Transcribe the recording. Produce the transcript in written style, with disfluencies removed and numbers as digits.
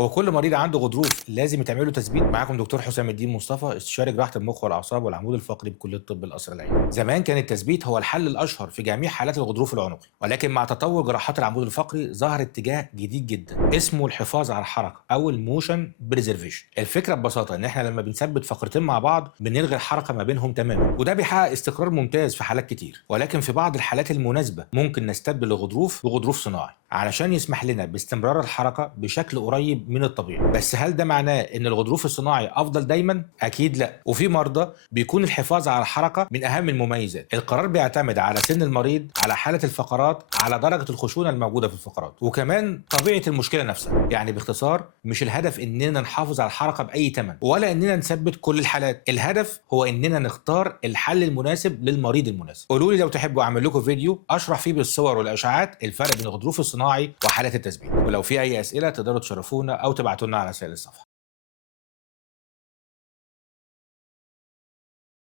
هو كل مريض عنده غضروف لازم يتعمل له تثبيت؟ معاكم دكتور حسام الدين مصطفى، استشاري جراحه المخ والاعصاب والعمود الفقري بكليه طب القصر العيني. زمان كان التثبيت هو الحل الاشهر في جميع حالات الغضروف العنقي، ولكن مع تطور جراحات العمود الفقري ظهر اتجاه جديد جدا اسمه الحفاظ على الحركه او الموشن بريزرفيشن. الفكره ببساطه ان احنا لما بنثبت فقرتين مع بعض بنلغي الحركه ما بينهم تماما، وده بيحقق استقرار ممتاز في حالات كتير. ولكن في بعض الحالات المناسبه ممكن نستبدل الغضروف بغضروف صناعي علشان يسمح لنا باستمرار الحركه بشكل قريب من الطبيعي. بس هل ده معناه ان الغضروف الصناعي افضل دايما؟ اكيد لا. وفي مرضى بيكون الحفاظ على الحركه من اهم المميزات. القرار بيعتمد على سن المريض، على حاله الفقرات، على درجه الخشونه الموجوده في الفقرات، وكمان طبيعه المشكله نفسها. يعني باختصار، مش الهدف اننا نحافظ على الحركه باي ثمن، ولا اننا نثبت كل الحالات. الهدف هو اننا نختار الحل المناسب للمريض المناسب. قولوا لي لو تحبوا اعمل لكم فيديو اشرح فيه بالصور والاشعاعات الفرق بين الغضروف الصناعي وحالات التثبيت. ولو في اي اسئله تقدروا تشرفونا او تبعتوا لنا على رسائل الصفحه.